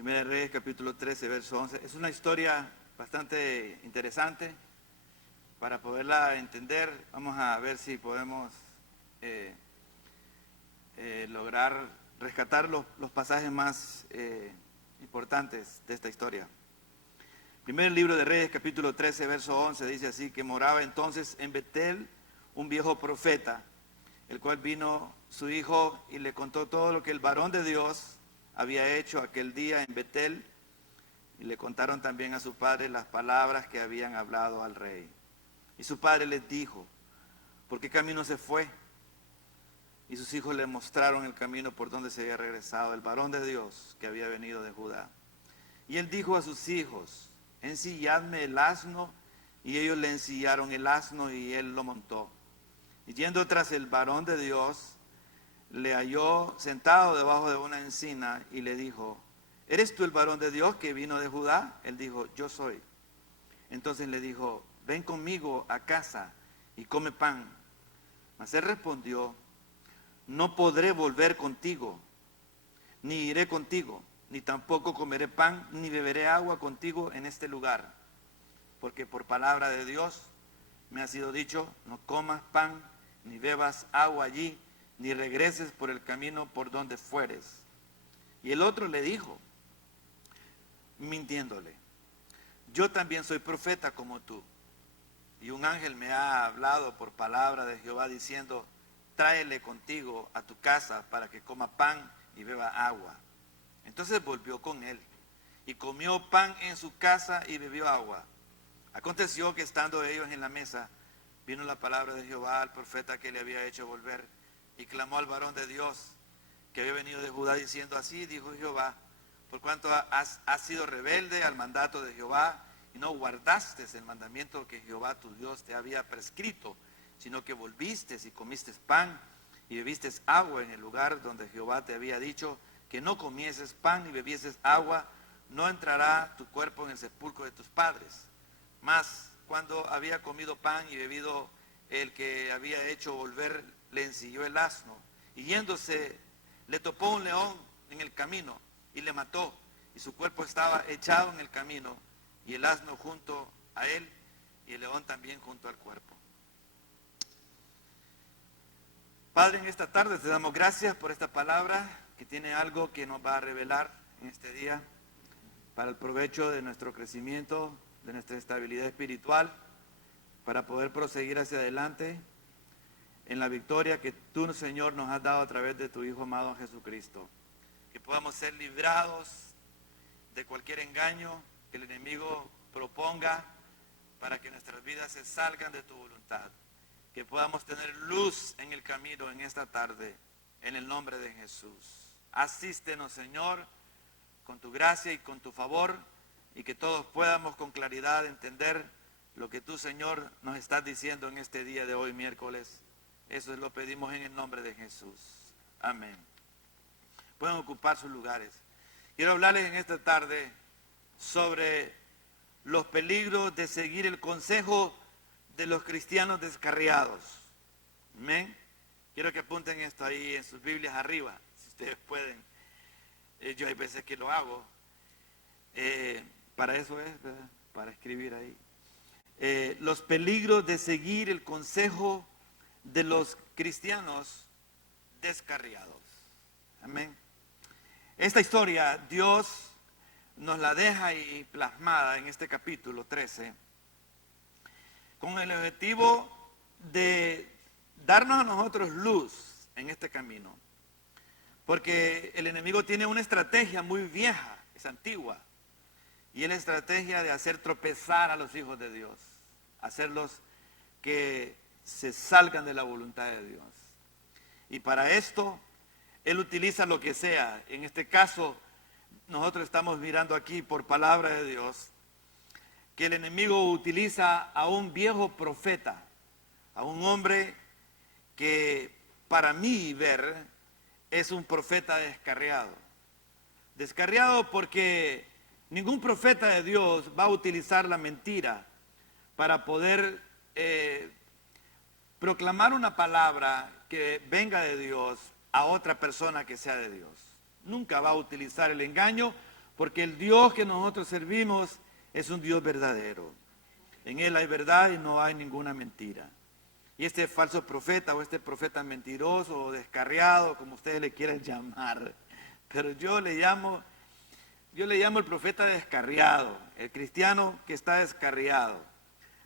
Primera de Reyes, capítulo 13, verso 11. Es una historia bastante interesante. Para poderla entender, vamos a ver si podemos lograr rescatar los pasajes más importantes de esta historia. Primer libro de Reyes, capítulo 13, verso 11, dice así: que moraba entonces en Betel un viejo profeta, el cual vino su hijo y le contó todo lo que el varón de Dios había hecho aquel día en Betel, y le contaron también a su padre las palabras que habían hablado al rey. Y su padre les dijo: ¿por qué camino se fue? Y sus hijos le mostraron el camino por donde se había regresado el varón de Dios que había venido de Judá. Y él dijo a sus hijos: ensilladme el asno. Y ellos le ensillaron el asno y él lo montó. Y yendo tras el varón de Dios, le halló sentado debajo de una encina y le dijo: ¿eres tú el varón de Dios que vino de Judá? Él dijo: yo soy. Entonces le dijo: ven conmigo a casa y come pan. Mas él respondió: no podré volver contigo, ni iré contigo, ni tampoco comeré pan, ni beberé agua contigo en este lugar. Porque por palabra de Dios me ha sido dicho: no comas pan, ni bebas agua allí, ni regreses por el camino por donde fueres. Y el otro le dijo, mintiéndole: yo también soy profeta como tú. Y un ángel me ha hablado por palabra de Jehová diciendo: tráele contigo a tu casa para que coma pan y beba agua. Entonces volvió con él y comió pan en su casa y bebió agua. Aconteció que estando ellos en la mesa, vino la palabra de Jehová al profeta que le había hecho volver, y clamó al varón de Dios que había venido de Judá diciendo: así dijo Jehová, por cuanto has sido rebelde al mandato de Jehová y no guardaste el mandamiento que Jehová tu Dios te había prescrito, sino que volviste y comiste pan y bebiste agua en el lugar donde Jehová te había dicho que no comieses pan ni bebieses agua, no entrará tu cuerpo en el sepulcro de tus padres. Mas cuando había comido pan y bebido, el que había hecho volver le ensilló el asno, y yéndose le topó un león en el camino y le mató, y su cuerpo estaba echado en el camino, y el asno junto a él, y el león también junto al cuerpo. Padre, en esta tarde te damos gracias por esta palabra que tiene algo que nos va a revelar en este día para el provecho de nuestro crecimiento, de nuestra estabilidad espiritual, para poder proseguir hacia adelante en la victoria que tú, Señor, nos has dado a través de tu Hijo amado Jesucristo. Que podamos ser librados de cualquier engaño que el enemigo proponga para que nuestras vidas se salgan de tu voluntad. Que podamos tener luz en el camino en esta tarde, en el nombre de Jesús. Asístenos, Señor, con tu gracia y con tu favor, y que todos podamos con claridad entender lo que tú, Señor, nos estás diciendo en este día de hoy, miércoles. Eso lo pedimos en el nombre de Jesús. Amén. Pueden ocupar sus lugares. Quiero hablarles en esta tarde sobre los peligros de seguir el consejo de los cristianos descarriados. Amén. Quiero que apunten esto ahí en sus Biblias arriba, si ustedes pueden. Yo hay veces que lo hago. Para eso es, ¿verdad? Para escribir ahí. Los peligros de seguir el consejo de los cristianos descarriados. Amén. Esta historia Dios nos la deja ahí plasmada en este capítulo 13 con el objetivo de darnos a nosotros luz en este camino. Porque el enemigo tiene una estrategia muy vieja, es antigua, y es la estrategia de hacer tropezar a los hijos de Dios, hacerlos que se salgan de la voluntad de Dios. Y para esto, él utiliza lo que sea. En este caso, nosotros estamos mirando aquí por palabra de Dios, que el enemigo utiliza a un viejo profeta, a un hombre que para mí ver es un profeta descarriado. Descarriado porque ningún profeta de Dios va a utilizar la mentira para poder proclamar una palabra que venga de Dios a otra persona que sea de Dios. Nunca va a utilizar el engaño porque el Dios que nosotros servimos es un Dios verdadero. En Él hay verdad y no hay ninguna mentira. Y este falso profeta o este profeta mentiroso o descarriado, como ustedes le quieran llamar, pero yo le llamo el profeta descarriado, el cristiano que está descarriado.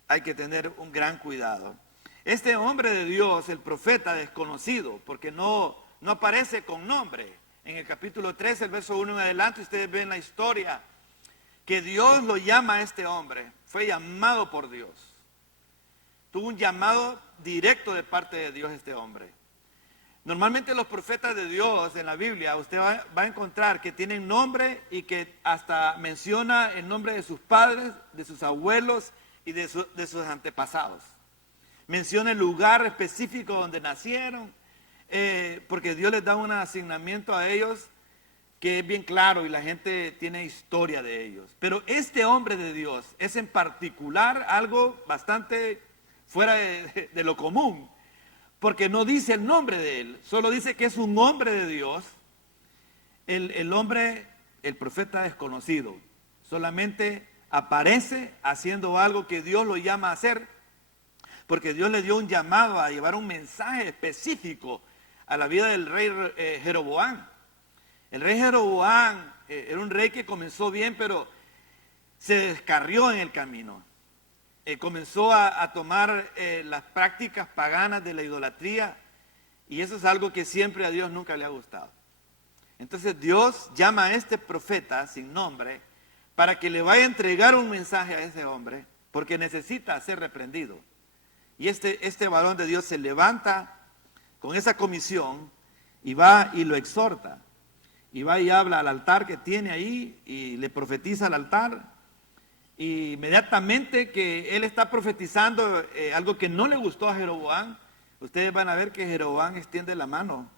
Hay que tener un gran cuidado. Este hombre de Dios, el profeta desconocido, porque no aparece con nombre. En el capítulo 13, el verso 1 en adelante, ustedes ven la historia que Dios lo llama a este hombre. Fue llamado por Dios. Tuvo un llamado directo de parte de Dios este hombre. Normalmente los profetas de Dios en la Biblia, usted va a encontrar que tienen nombre y que hasta menciona el nombre de sus padres, de sus abuelos y de sus antepasados. Menciona el lugar específico donde nacieron, porque Dios les da un asignamiento a ellos que es bien claro y la gente tiene historia de ellos. Pero este hombre de Dios es en particular algo bastante fuera de lo común, porque no dice el nombre de él, solo dice que es un hombre de Dios. El hombre, el profeta desconocido, solamente aparece haciendo algo que Dios lo llama a hacer, porque Dios le dio un llamado a llevar un mensaje específico a la vida del rey Jeroboam. El rey Jeroboam era un rey que comenzó bien, pero se descarrió en el camino. Comenzó a tomar las prácticas paganas de la idolatría, y eso es algo que siempre a Dios nunca le ha gustado. Entonces Dios llama a este profeta sin nombre para que le vaya a entregar un mensaje a ese hombre, porque necesita ser reprendido. Y este varón de Dios se levanta con esa comisión y va y lo exhorta. Y va y habla al altar que tiene ahí y le profetiza al altar. Y inmediatamente que él está profetizando algo que no le gustó a Jeroboam, ustedes van a ver que Jeroboam extiende la mano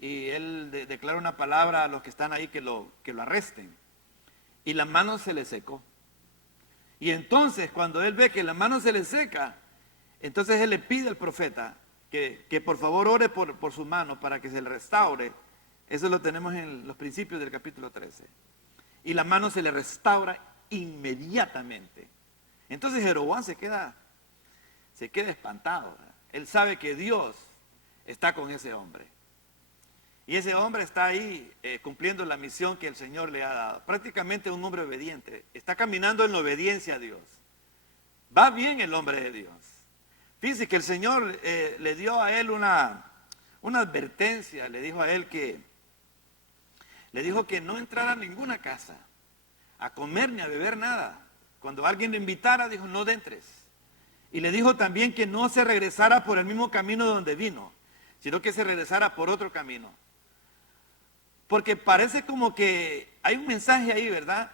y él declara una palabra a los que están ahí que lo arresten. Y la mano se le secó. Y entonces cuando él ve que la mano se le seca, entonces él le pide al profeta que por favor ore por su mano para que se le restaure. Eso lo tenemos en los principios del capítulo 13. Y la mano se le restaura inmediatamente. Entonces Jeroboam se queda espantado. Él sabe que Dios está con ese hombre. Y ese hombre está ahí cumpliendo la misión que el Señor le ha dado. Prácticamente un hombre obediente. Está caminando en la obediencia a Dios. Va bien el hombre de Dios. Fíjense que el Señor le dio a él una advertencia. Le dijo a él que no entrara a ninguna casa a comer ni a beber nada. Cuando alguien le invitara, dijo, no entres. Y le dijo también que no se regresara por el mismo camino donde vino, sino que se regresara por otro camino. Porque parece como que hay un mensaje ahí, ¿verdad?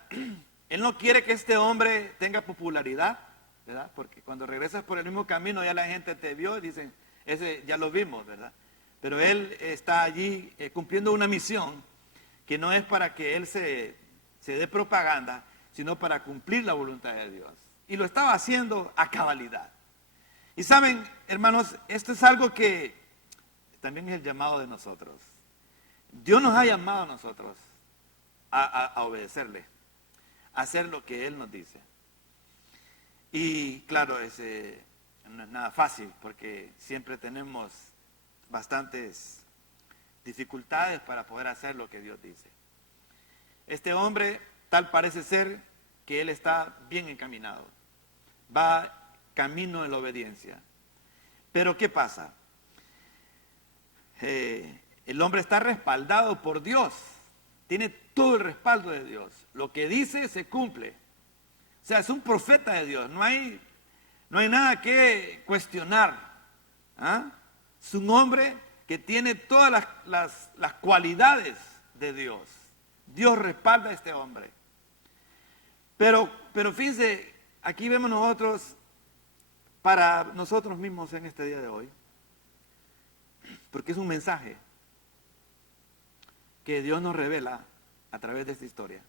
Él no quiere que este hombre tenga popularidad, ¿verdad? Porque cuando regresas por el mismo camino ya la gente te vio y dicen, ese ya lo vimos, ¿verdad? Pero él está allí cumpliendo una misión que no es para que él se dé propaganda, sino para cumplir la voluntad de Dios. Y lo estaba haciendo a cabalidad. Y saben, hermanos, esto es algo que también es el llamado de nosotros. Dios nos ha llamado a nosotros a obedecerle, a hacer lo que Él nos dice. Y claro, no es nada fácil, porque siempre tenemos bastantes dificultades para poder hacer lo que Dios dice. Este hombre, tal parece ser que él está bien encaminado. Va camino en la obediencia. Pero ¿qué pasa? El hombre está respaldado por Dios. Tiene todo el respaldo de Dios. Lo que dice se cumple. O sea, es un profeta de Dios. No hay nada que cuestionar. ¿Ah? Es un hombre que tiene todas las cualidades de Dios. Dios respalda a este hombre. Pero fíjense, aquí vemos nosotros, para nosotros mismos en este día de hoy, porque es un mensaje que Dios nos revela a través de esta historia,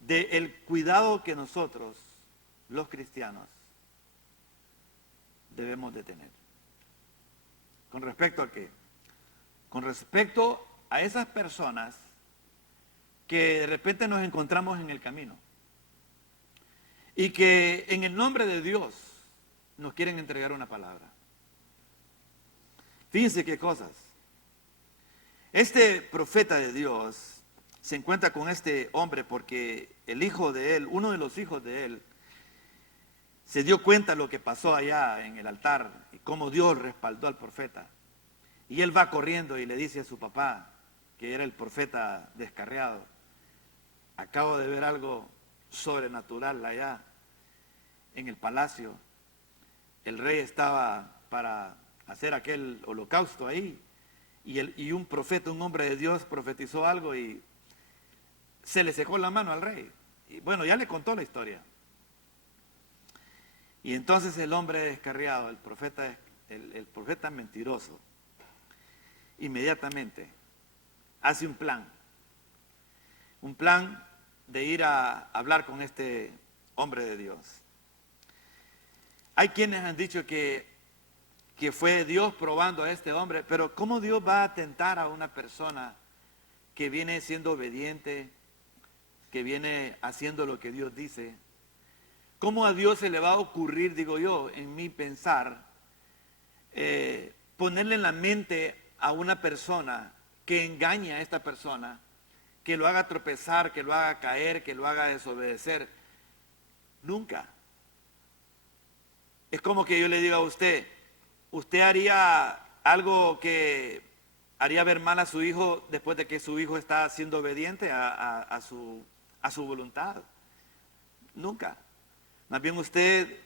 del cuidado que nosotros, los cristianos, debemos de tener. ¿Con respecto a qué? Con respecto a esas personas que de repente nos encontramos en el camino y que en el nombre de Dios nos quieren entregar una palabra. Fíjense qué cosas. Este profeta de Dios se encuentra con este hombre porque el hijo de él, uno de los hijos de él, se dio cuenta de lo que pasó allá en el altar y cómo Dios respaldó al profeta. Y él va corriendo y le dice a su papá, que era el profeta descarriado: acabo de ver algo sobrenatural allá en el palacio. El rey estaba para hacer aquel holocausto ahí y un profeta, un hombre de Dios, profetizó algo y se le secó la mano al rey. Y bueno, ya le contó la historia. Y entonces el hombre descarriado, el profeta mentiroso, inmediatamente hace un plan de ir a hablar con este hombre de Dios. Hay quienes han dicho que fue Dios probando a este hombre, pero ¿cómo Dios va a tentar a una persona que viene siendo obediente, que viene haciendo lo que Dios dice? ¿Cómo a Dios se le va a ocurrir, digo yo, en mi pensar, ponerle en la mente a una persona que engañe a esta persona, que lo haga tropezar, que lo haga caer, que lo haga desobedecer? Nunca. Es como que yo le diga a usted haría algo que haría ver mal a su hijo después de que su hijo está siendo obediente a su voluntad. Nunca. Más bien usted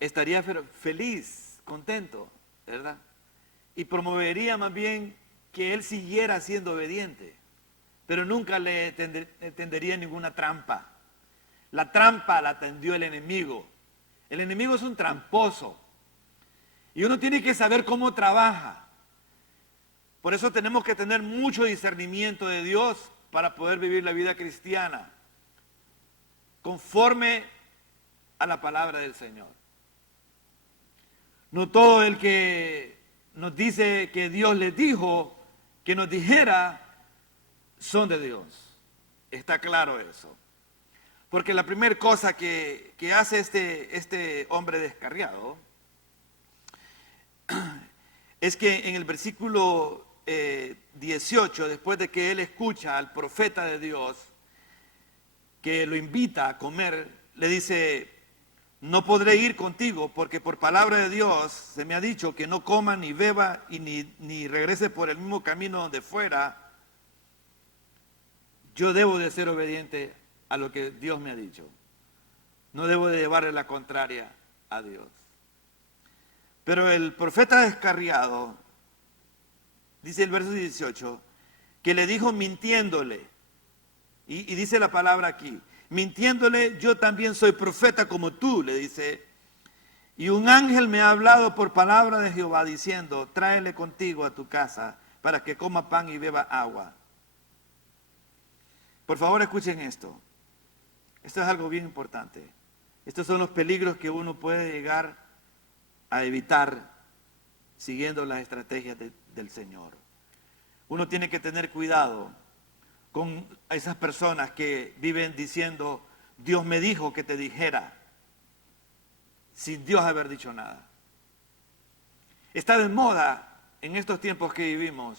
estaría feliz, contento, ¿verdad? Y promovería más bien que él siguiera siendo obediente, pero nunca le tendería ninguna trampa. La trampa la tendió el enemigo. El enemigo es un tramposo y uno tiene que saber cómo trabaja. Por eso tenemos que tener mucho discernimiento de Dios para poder vivir la vida cristiana conforme a la palabra del Señor. No todo el que nos dice que Dios les dijo, que nos dijera, son de Dios. Está claro eso. Porque la primera cosa que hace este hombre descarriado es que en el versículo 18, después de que él escucha al profeta de Dios, que lo invita a comer, le dice: no podré ir contigo porque por palabra de Dios se me ha dicho que no coma ni beba y ni regrese por el mismo camino donde fuera. Yo debo de ser obediente a lo que Dios me ha dicho. No debo de llevarle la contraria a Dios. Pero el profeta descarriado, dice el verso 18, que le dijo mintiéndole, y dice la palabra aquí, mintiéndole: yo también soy profeta como tú, le dice, y un ángel me ha hablado por palabra de Jehová diciendo: tráele contigo a tu casa para que coma pan y beba agua. Por favor, escuchen esto. Esto es algo bien importante. Estos son los peligros que uno puede llegar a evitar siguiendo las estrategias del Señor. Uno tiene que tener cuidado con esas personas que viven diciendo: Dios me dijo que te dijera, sin Dios haber dicho nada. Está de moda en estos tiempos que vivimos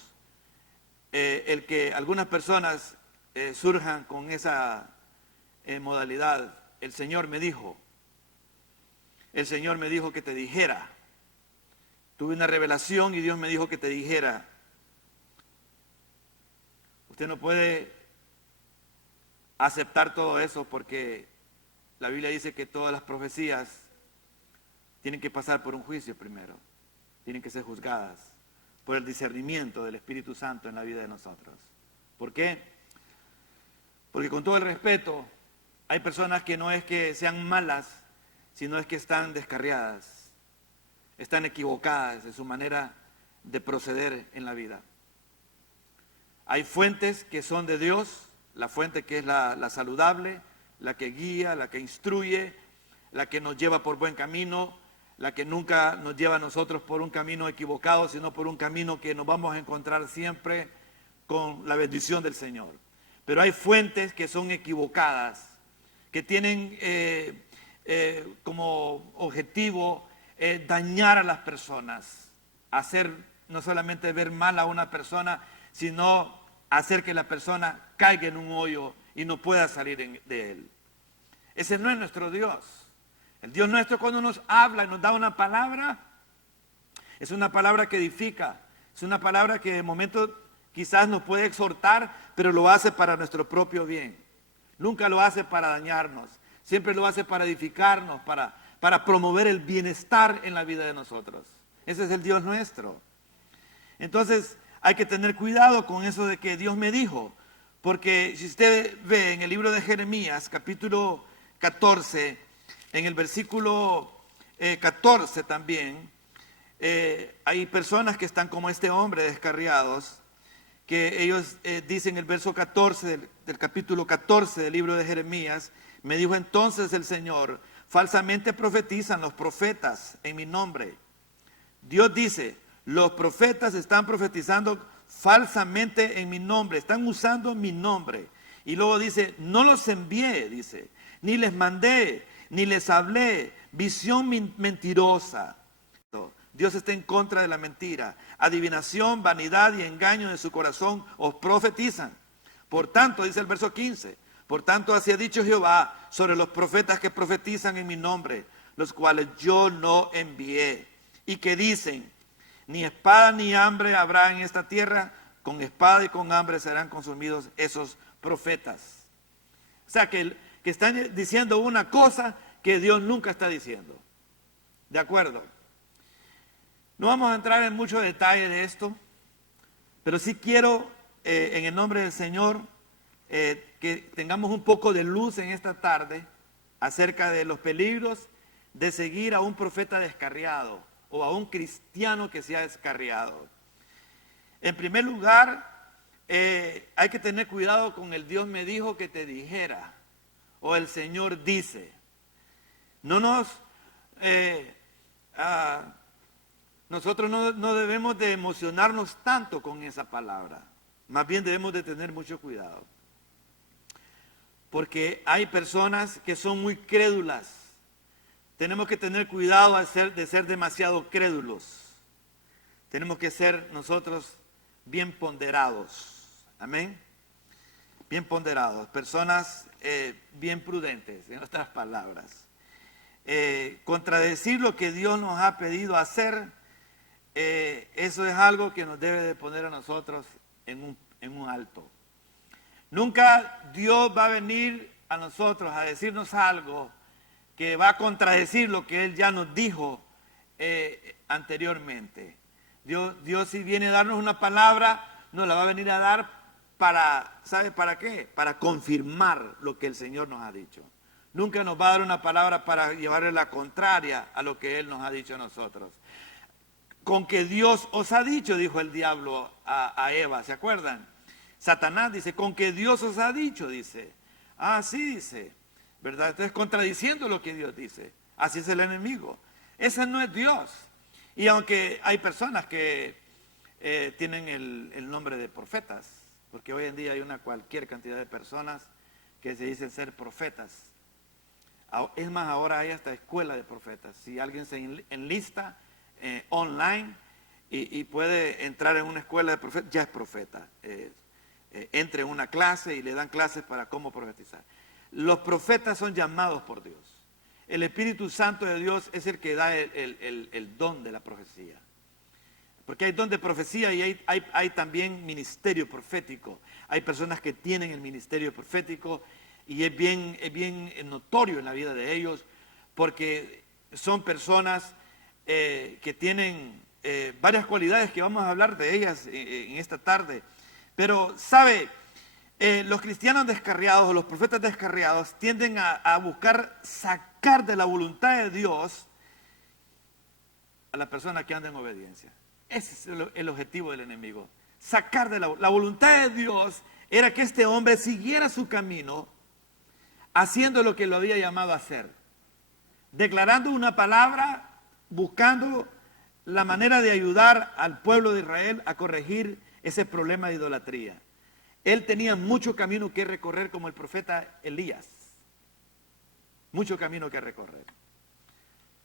el que algunas personas surjan con esa modalidad: el Señor me dijo que te dijera, tuve una revelación y Dios me dijo que te dijera. Usted no puede aceptar todo eso porque la Biblia dice que todas las profecías tienen que pasar por un juicio primero, tienen que ser juzgadas por el discernimiento del Espíritu Santo en la vida de nosotros. ¿Por qué? Porque con todo el respeto, hay personas que no es que sean malas, sino es que están descarriadas, están equivocadas en su manera de proceder en la vida. Hay fuentes que son de Dios, la fuente que es la saludable, la que guía, la que instruye, la que nos lleva por buen camino, la que nunca nos lleva a nosotros por un camino equivocado, sino por un camino que nos vamos a encontrar siempre con la bendición del Señor. pero hay fuentes que son equivocadas, que tienen como objetivo dañar a las personas, hacer no solamente ver mal a una persona, sino hacer que la persona caiga en un hoyo y no pueda salir de él. Ese no es nuestro Dios. El Dios nuestro, cuando nos habla y nos da una palabra, es una palabra que edifica, es una palabra que de momento quizás nos puede exhortar, pero lo hace para nuestro propio bien. Nunca lo hace para dañarnos, siempre lo hace para edificarnos, para promover el bienestar en la vida de nosotros. Ese es el Dios nuestro. Entonces hay que tener cuidado con eso de que Dios me dijo, porque si usted ve en el libro de Jeremías, capítulo 14, en el versículo 14 también, hay personas que están como este hombre, descarriados, que ellos dicen el verso 14 del capítulo 14 del libro de Jeremías: me dijo entonces el Señor, falsamente profetizan los profetas en mi nombre. Dios dice, los profetas están profetizando falsamente en mi nombre, están usando mi nombre. Y luego dice, no los envié, dice, ni les mandé, ni les hablé, visión mentirosa. Dios está en contra de la mentira. Adivinación, vanidad y engaño de su corazón os profetizan. Por tanto, dice el verso 15, por tanto así ha dicho Jehová sobre los profetas que profetizan en mi nombre, los cuales yo no envié, y que dicen, ni espada ni hambre habrá en esta tierra, con espada y con hambre serán consumidos esos profetas. O sea que están diciendo una cosa que Dios nunca está diciendo. ¿De acuerdo? No vamos a entrar en mucho detalle de esto, pero sí quiero, en el nombre del Señor, que tengamos un poco de luz en esta tarde acerca de los peligros de seguir a un profeta descarriado o a un cristiano que se ha descarriado. En primer lugar, hay que tener cuidado con el Dios me dijo que te dijera, o el Señor dice. Nosotros no debemos de emocionarnos tanto con esa palabra. Más bien debemos de tener mucho cuidado. Porque hay personas que son muy crédulas. Tenemos que tener cuidado de ser demasiado crédulos. Tenemos que ser nosotros bien ponderados. Amén. Bien ponderados. Personas bien prudentes, en otras palabras. Contradecir lo que Dios nos ha pedido hacer, eso es algo que nos debe de poner a nosotros en un alto. Nunca Dios va a venir a nosotros a decirnos algo que va a contradecir lo que Él ya nos dijo anteriormente. Dios si viene a darnos una palabra, nos la va a venir a dar ¿sabe para qué? Para confirmar lo que el Señor nos ha dicho. Nunca nos va a dar una palabra para llevarle la contraria a lo que Él nos ha dicho a nosotros. Con que Dios os ha dicho, dijo el diablo a Eva, ¿se acuerdan? Satanás dice, con que Dios os ha dicho, dice. Ah, sí, dice, ¿verdad? Entonces contradiciendo lo que Dios dice. Así es el enemigo. Ese no es Dios. Y aunque hay personas que tienen el nombre de profetas, porque hoy en día hay cualquier cantidad de personas que se dicen ser profetas. Es más, ahora hay hasta escuela de profetas. Si alguien se enlista online y puede entrar en una escuela de profetas, ya es profeta. Entre en una clase y le dan clases para cómo profetizar. Los profetas son llamados por Dios. El Espíritu Santo de Dios es el que da el don de la profecía. Porque hay don de profecía y hay también ministerio profético. Hay personas que tienen el ministerio profético y es bien notorio en la vida de ellos porque son personas que tienen varias cualidades que vamos a hablar de ellas en esta tarde. Pero, ¿sabe? Los cristianos descarriados o los profetas descarriados tienden a buscar sacar de la voluntad de Dios a la persona que anda en obediencia. Ese es el objetivo del enemigo. Sacar de la voluntad de Dios era que este hombre siguiera su camino haciendo lo que lo había llamado a hacer. Declarando una palabra, buscando la manera de ayudar al pueblo de Israel a corregir ese problema de idolatría. él tenía mucho camino que recorrer como el profeta Elías. Mucho camino que recorrer.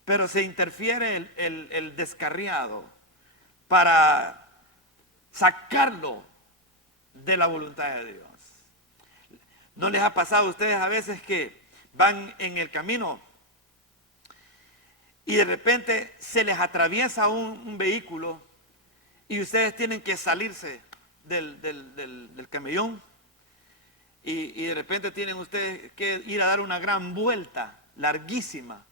Pero se interfiere el descarriado para sacarlo de la voluntad de Dios. ¿No les ha pasado a ustedes a veces que van en el camino y de repente se les atraviesa un vehículo y ustedes tienen que salirse del camellón y de repente tienen ustedes que ir a dar una gran vuelta, larguísima,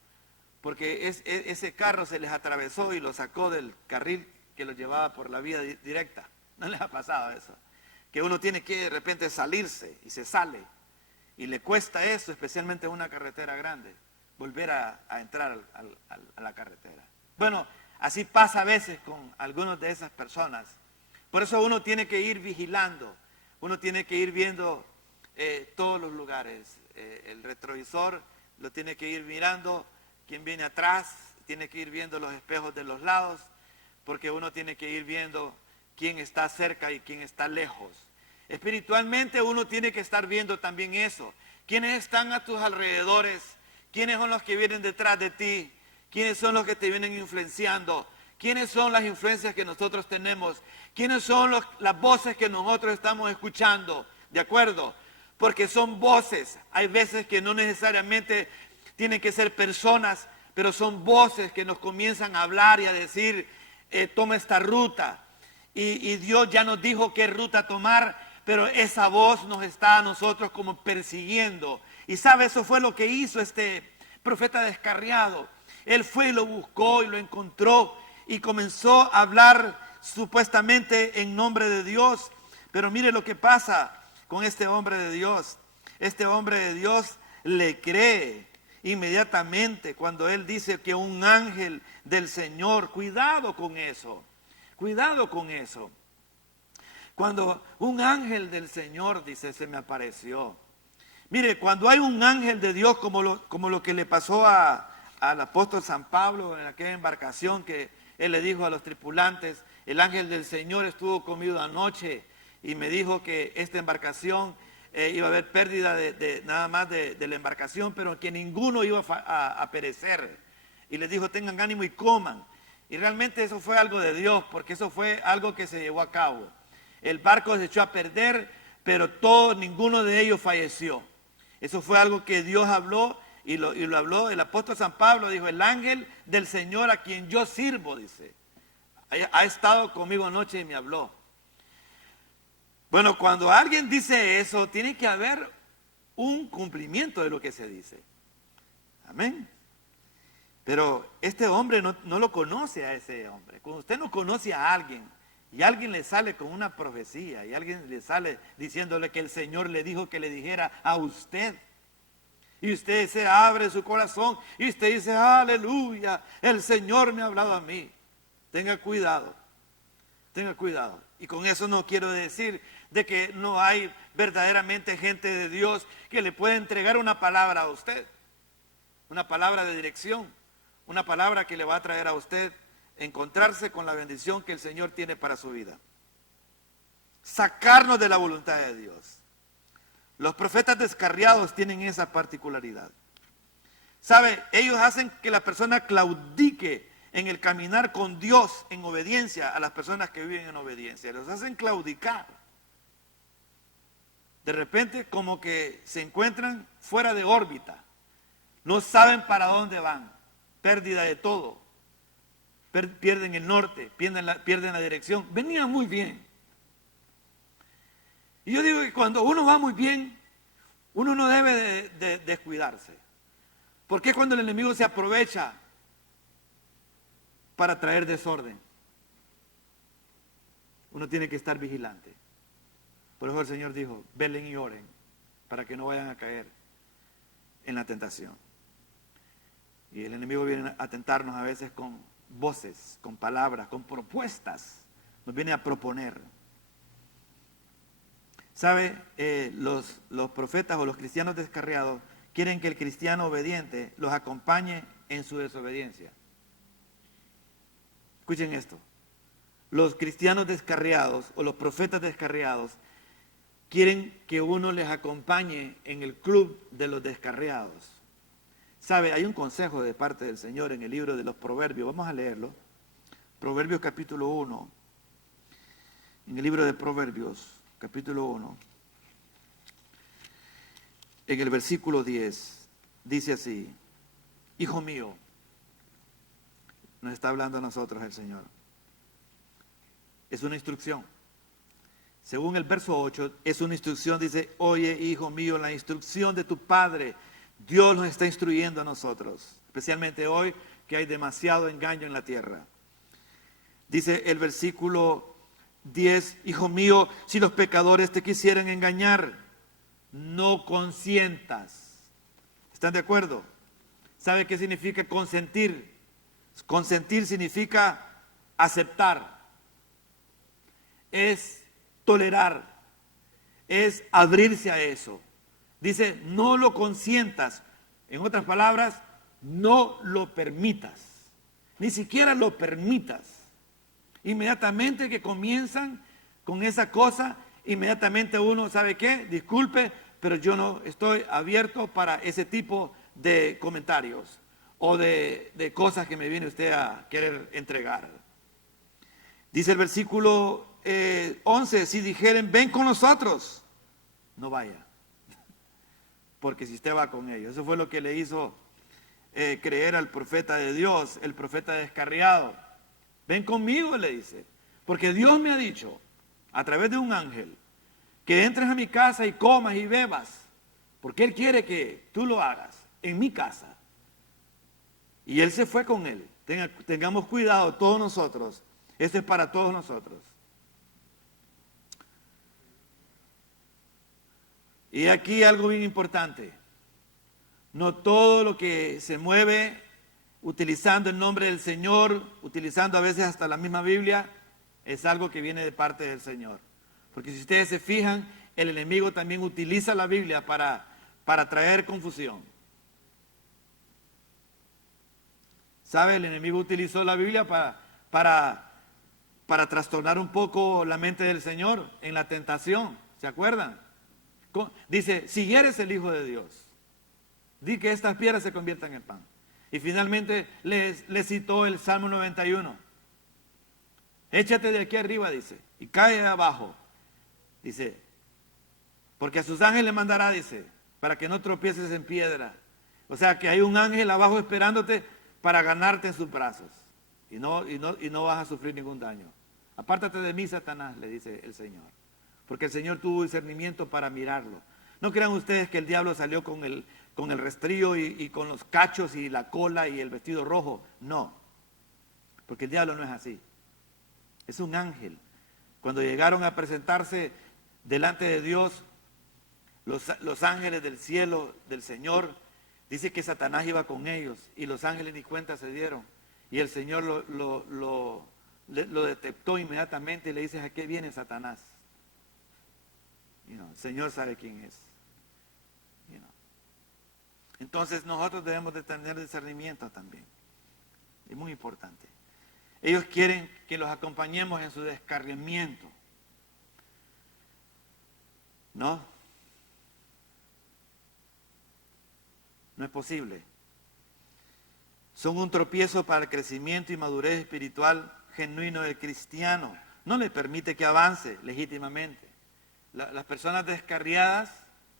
porque ese carro se les atravesó y lo sacó del carril que lo llevaba por la vía directa? ¿No les ha pasado eso? Que uno tiene que de repente salirse y se sale y le cuesta eso, especialmente en una carretera grande, volver a entrar a la carretera. Bueno, así pasa a veces con algunas de esas personas. Por eso uno tiene que ir vigilando, uno tiene que ir viendo todos los lugares. El retrovisor lo tiene que ir mirando, quién viene atrás, tiene que ir viendo los espejos de los lados, porque uno tiene que ir viendo quién está cerca y quién está lejos. Espiritualmente uno tiene que estar viendo también eso. ¿Quiénes están a tus alrededores? ¿Quiénes son los que vienen detrás de ti? ¿Quiénes son los que te vienen influenciando? ¿Quiénes son las influencias que nosotros tenemos? ¿Quiénes son las voces que nosotros estamos escuchando? ¿De acuerdo? Porque son voces. Hay veces que no necesariamente tienen que ser personas, pero son voces que nos comienzan a hablar y a decir, toma esta ruta. Y Dios ya nos dijo qué ruta tomar, pero esa voz nos está a nosotros como persiguiendo. Y sabe, eso fue lo que hizo este profeta descarriado. Él fue y lo buscó y lo encontró y comenzó a hablar supuestamente en nombre de Dios. Pero mire lo que pasa con este hombre de Dios. Este hombre de Dios le cree inmediatamente cuando él dice que un ángel del Señor, cuidado con eso, cuidado con eso. Cuando un ángel del Señor, dice, se me apareció. Mire, cuando hay un ángel de Dios como lo que le pasó al apóstol San Pablo en aquella embarcación que él le dijo a los tripulantes, el ángel del Señor estuvo conmigo anoche y me dijo que esta embarcación iba a haber pérdida nada más de la embarcación, pero que ninguno iba a perecer. Y les dijo, tengan ánimo y coman. Y realmente eso fue algo de Dios, porque eso fue algo que se llevó a cabo. El barco se echó a perder, pero ninguno de ellos falleció. Eso fue algo que Dios habló y lo habló el apóstol San Pablo. Dijo, el ángel del Señor a quien yo sirvo, dice, ha estado conmigo anoche y me habló. Bueno, cuando alguien dice eso, tiene que haber un cumplimiento de lo que se dice. Amén. Pero este hombre no lo conoce a ese hombre. Cuando usted no conoce a alguien y alguien le sale con una profecía y alguien le sale diciéndole que el Señor le dijo que le dijera a usted, y usted se abre su corazón y usted dice, aleluya, el Señor me ha hablado a mí. Tenga cuidado, tenga cuidado. Y con eso no quiero decir de que no hay verdaderamente gente de Dios que le puede entregar una palabra a usted, una palabra de dirección, una palabra que le va a traer a usted encontrarse con la bendición que el Señor tiene para su vida. Sacarnos de la voluntad de Dios. Los profetas descarriados tienen esa particularidad. ¿Sabe? Ellos hacen que la persona claudique en el caminar con Dios en obediencia a las personas que viven en obediencia. Los hacen claudicar. De repente como que se encuentran fuera de órbita. No saben para dónde van. Pérdida de todo. Pierden el norte, pierden la dirección. Venían muy bien. Y yo digo que cuando uno va muy bien, uno no debe de descuidarse. ¿Por qué cuando el enemigo se aprovecha para traer desorden? Uno tiene que estar vigilante. Por eso el Señor dijo, velen y oren para que no vayan a caer en la tentación. Y el enemigo viene a tentarnos a veces con voces, con palabras, con propuestas. Nos viene a proponer. ¿Sabe? Los profetas o los cristianos descarriados quieren que el cristiano obediente los acompañe en su desobediencia. Escuchen esto. Los cristianos descarriados o los profetas descarriados quieren que uno les acompañe en el club de los descarriados. ¿Sabe? Hay un consejo de parte del Señor en el libro de los Proverbios. Vamos a leerlo. Proverbios capítulo 1. En el libro de Proverbios, capítulo 1. En el versículo 10. Dice así. Hijo mío. Nos está hablando a nosotros el Señor. Es una instrucción. Según el verso 8, es una instrucción, dice, oye, hijo mío, la instrucción de tu Padre. Dios nos está instruyendo a nosotros, especialmente hoy que hay demasiado engaño en la tierra. Dice el versículo 10, hijo mío, si los pecadores te quisieran engañar, no consientas. ¿Están de acuerdo? ¿Sabe qué significa consentir? Consentir significa aceptar. Es tolerar, es abrirse a eso. Dice, no lo consientas. En otras palabras, no lo permitas. Ni siquiera lo permitas. Inmediatamente que comienzan con esa cosa, inmediatamente uno, ¿sabe qué? Disculpe, pero yo no estoy abierto para ese tipo de comentarios o de cosas que me viene usted a querer entregar. Dice el versículo 11, si dijeren, ven con nosotros, no vaya, porque si usted va con ellos. Eso fue lo que le hizo creer al profeta de Dios, el profeta descarriado. Ven conmigo, le dice, porque Dios me ha dicho, a través de un ángel, que entres a mi casa y comas y bebas, porque Él quiere que tú lo hagas en mi casa. Y Él se fue con Él. Tengamos cuidado todos nosotros. Esto es para todos nosotros. Y aquí algo bien importante. No todo lo que se mueve utilizando el nombre del Señor, utilizando a veces hasta la misma Biblia, es algo que viene de parte del Señor. Porque si ustedes se fijan, el enemigo también utiliza la Biblia para traer confusión. ¿Sabe? El enemigo utilizó la Biblia para trastornar un poco la mente del Señor en la tentación. ¿Se acuerdan? Dice, si eres el Hijo de Dios, di que estas piedras se conviertan en pan. Y finalmente le citó el Salmo 91. Échate de aquí arriba, dice, y cae de abajo. Dice, porque a sus ángeles mandará, dice, para que no tropieces en piedra. O sea que hay un ángel abajo esperándote para ganarte en sus brazos. Y no vas a sufrir ningún daño. Apártate de mí, Satanás, le dice el Señor. Porque el Señor tuvo discernimiento para mirarlo. No crean ustedes que el diablo salió con el rastrillo y con los cachos y la cola y el vestido rojo. No. Porque el diablo no es así. Es un ángel. Cuando llegaron a presentarse delante de Dios, los ángeles del cielo del Señor, dice que Satanás iba con ellos y los ángeles ni cuenta se dieron. Y el Señor lo detectó inmediatamente y le dice, ¿a qué viene Satanás? El Señor sabe quién es. Entonces nosotros debemos de tener discernimiento también. Es muy importante. Ellos quieren que los acompañemos en su descarriamiento. No. No es posible. Son un tropiezo para el crecimiento y madurez espiritual genuino del cristiano. No le permite que avance legítimamente. Las personas descarriadas,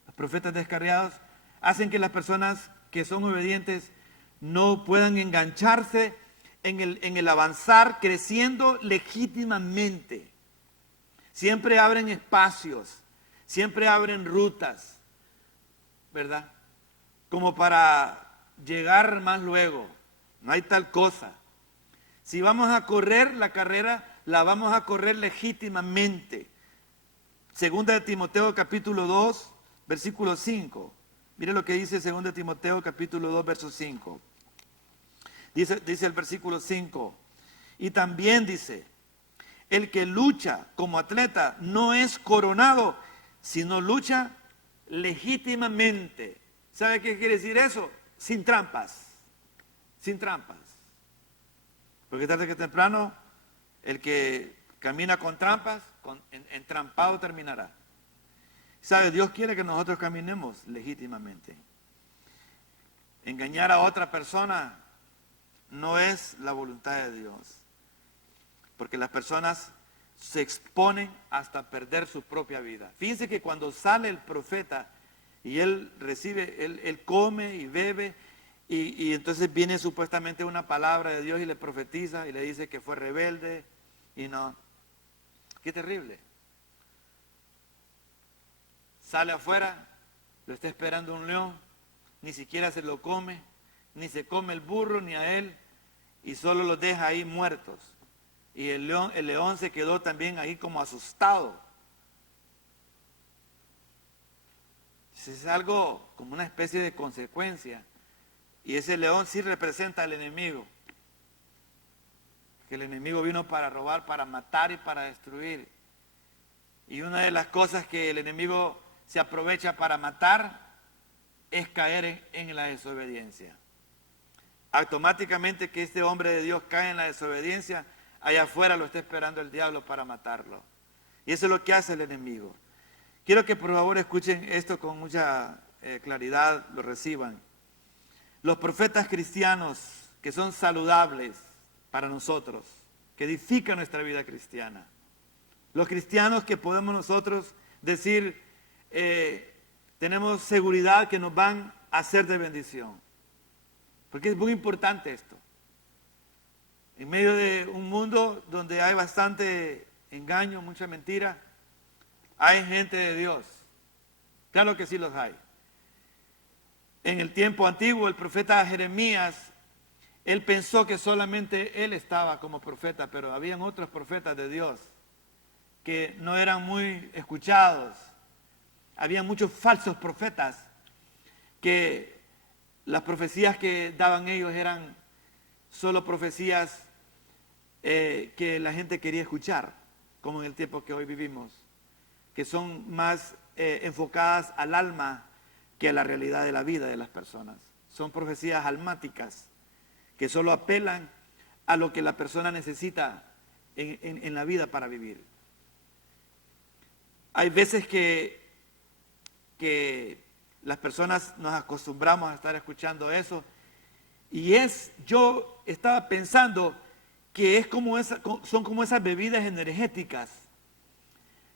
los profetas descarriados, hacen que las personas que son obedientes no puedan engancharse en el avanzar creciendo legítimamente. Siempre abren espacios, siempre abren rutas, ¿verdad? Como para llegar más luego. No hay tal cosa. Si vamos a correr la carrera, la vamos a correr legítimamente. Segunda de Timoteo capítulo 2, versículo 5. Mire lo que dice segunda de Timoteo capítulo 2, verso 5. Dice el versículo 5. Y también dice, el que lucha como atleta no es coronado, sino lucha legítimamente. ¿Sabe qué quiere decir eso? Sin trampas. Sin trampas. Porque tarde que temprano, el que camina con trampas, entrampado terminará. ¿Sabe? Dios quiere que nosotros caminemos legítimamente. Engañar a otra persona no es la voluntad de Dios. Porque las personas se exponen hasta perder su propia vida. Fíjense que cuando sale el profeta y él recibe, él come y bebe, y entonces viene supuestamente una palabra de Dios y le profetiza y le dice que fue rebelde y no. Qué terrible. Sale afuera, lo está esperando un león, ni siquiera se lo come, ni se come el burro ni a él, y solo los deja ahí muertos. Y el león se quedó también ahí como asustado. Es algo como una especie de consecuencia. Y ese león sí representa al enemigo. Que el enemigo vino para robar, para matar y para destruir. Y una de las cosas que el enemigo se aprovecha para matar es caer en la desobediencia. Automáticamente que este hombre de Dios cae en la desobediencia, allá afuera lo está esperando el diablo para matarlo. Y eso es lo que hace el enemigo. Quiero que por favor escuchen esto con mucha claridad, lo reciban. Los profetas cristianos que son saludables para nosotros, que edifican nuestra vida cristiana. Los cristianos que podemos nosotros decir, tenemos seguridad que nos van a ser de bendición. Porque es muy importante esto. En medio de un mundo donde hay bastante engaño, mucha mentira, hay gente de Dios. Claro que sí los hay. En el tiempo antiguo, el profeta Jeremías, él pensó que solamente él estaba como profeta, pero habían otros profetas de Dios que no eran muy escuchados. Había muchos falsos profetas que las profecías que daban ellos eran solo profecías que la gente quería escuchar, como en el tiempo que hoy vivimos, que son más enfocadas al alma que a la realidad de la vida de las personas. Son profecías almáticas que solo apelan a lo que la persona necesita en la vida para vivir. Hay veces que las personas nos acostumbramos a estar escuchando eso, y yo estaba pensando que son como esas bebidas energéticas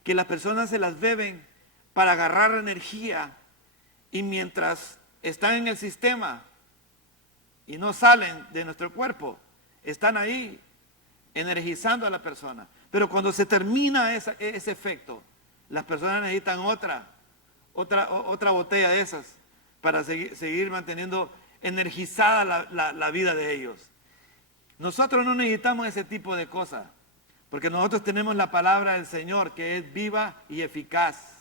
que las personas se las beben para agarrar energía, y mientras están en el sistema y no salen de nuestro cuerpo, están ahí energizando a la persona. Pero cuando se termina ese efecto, las personas necesitan otra botella de esas para seguir manteniendo energizada la vida de ellos. Nosotros no necesitamos ese tipo de cosas, porque nosotros tenemos la palabra del Señor, que es viva y eficaz.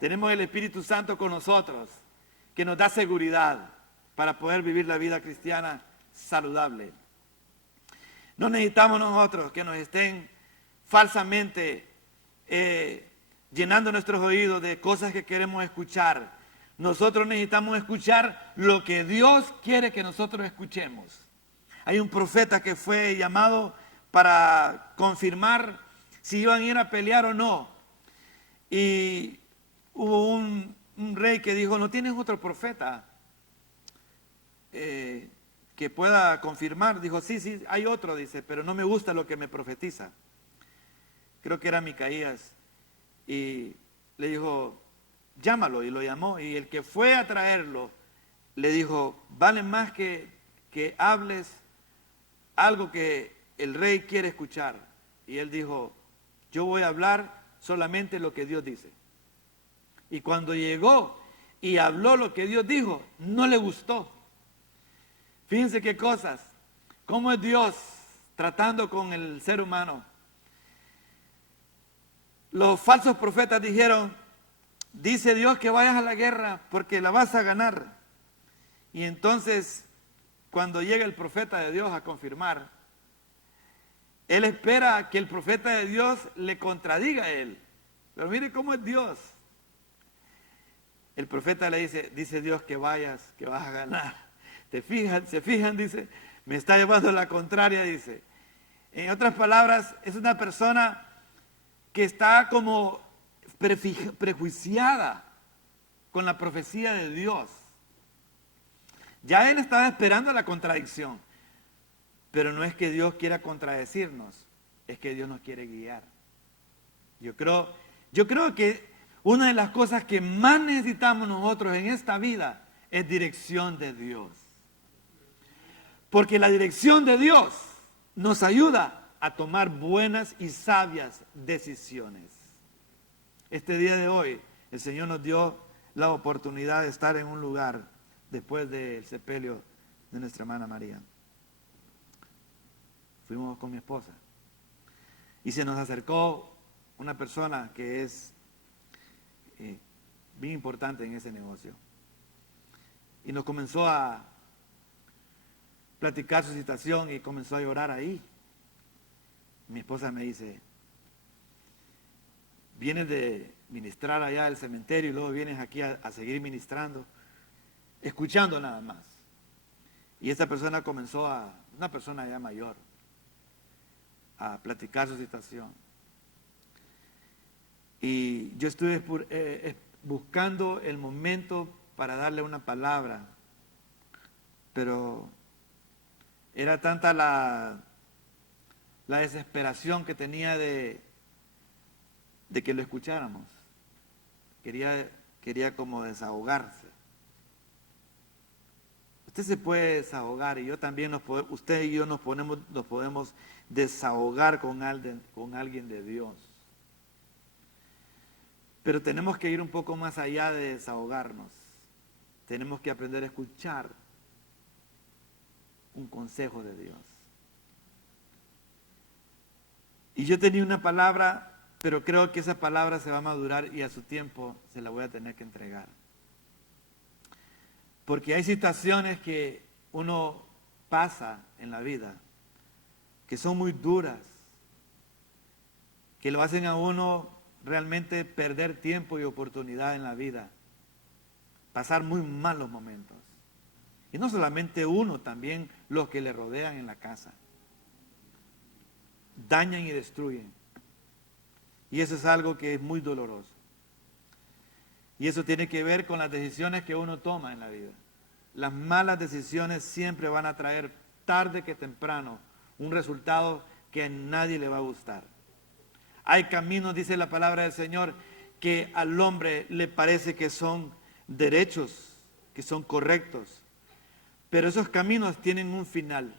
Tenemos el Espíritu Santo con nosotros, que nos da seguridad para poder vivir la vida cristiana saludable. No necesitamos nosotros que nos estén falsamente llenando nuestros oídos de cosas que queremos escuchar. Nosotros necesitamos escuchar lo que Dios quiere que nosotros escuchemos. Hay un profeta que fue llamado para confirmar si iban a ir a pelear o no. Y hubo un rey que dijo, ¿no tienes otro profeta que pueda confirmar? Dijo, sí, hay otro, dice, pero no me gusta lo que me profetiza. Creo que era Micaías. Y le dijo, llámalo, y lo llamó. Y el que fue a traerlo le dijo, vale más que hables algo que el rey quiere escuchar. Y él dijo, yo voy a hablar solamente lo que Dios dice. Y cuando llegó y habló lo que Dios dijo, no le gustó. Fíjense qué cosas, cómo es Dios tratando con el ser humano. Los falsos profetas dijeron, dice Dios que vayas a la guerra porque la vas a ganar. Y entonces, cuando llega el profeta de Dios a confirmar, él espera que el profeta de Dios le contradiga a él. Pero mire cómo es Dios. El profeta le dice Dios que vayas, que vas a ganar. Se fijan, dice, me está llevando la contraria, dice. En otras palabras, es una persona que está como prejuiciada con la profecía de Dios. Ya él estaba esperando la contradicción. Pero no es que Dios quiera contradecirnos, es que Dios nos quiere guiar. Yo creo que una de las cosas que más necesitamos nosotros en esta vida es dirección de Dios. Porque la dirección de Dios nos ayuda a tomar buenas y sabias decisiones. Este día de hoy, el Señor nos dio la oportunidad de estar en un lugar después del sepelio de nuestra hermana María. Fuimos con mi esposa y se nos acercó una persona que es bien importante en ese negocio y nos comenzó a platicar su situación y comenzó a llorar ahí. Mi esposa me dice: vienes de ministrar allá del cementerio y luego vienes aquí a seguir ministrando, escuchando nada más. Y esta persona comenzó una persona ya mayor, a platicar su situación. Y yo estuve buscando el momento para darle una palabra, pero era tanta la desesperación que tenía de que lo escucháramos. Quería como desahogarse. Usted se puede desahogar y yo también, usted y yo nos podemos desahogar con alguien de Dios. Pero tenemos que ir un poco más allá de desahogarnos. Tenemos que aprender a escuchar un consejo de Dios. Y yo tenía una palabra, pero creo que esa palabra se va a madurar y a su tiempo se la voy a tener que entregar. Porque hay situaciones que uno pasa en la vida que son muy duras, que lo hacen a uno realmente perder tiempo y oportunidad en la vida, pasar muy malos momentos. Y no solamente uno, también los que le rodean en la casa. Dañan y destruyen. Y eso es algo que es muy doloroso. Y eso tiene que ver con las decisiones que uno toma en la vida. Las malas decisiones siempre van a traer, tarde que temprano, un resultado que a nadie le va a gustar. Hay caminos, dice la palabra del Señor, que al hombre le parece que son derechos, que son correctos. Pero esos caminos tienen un final.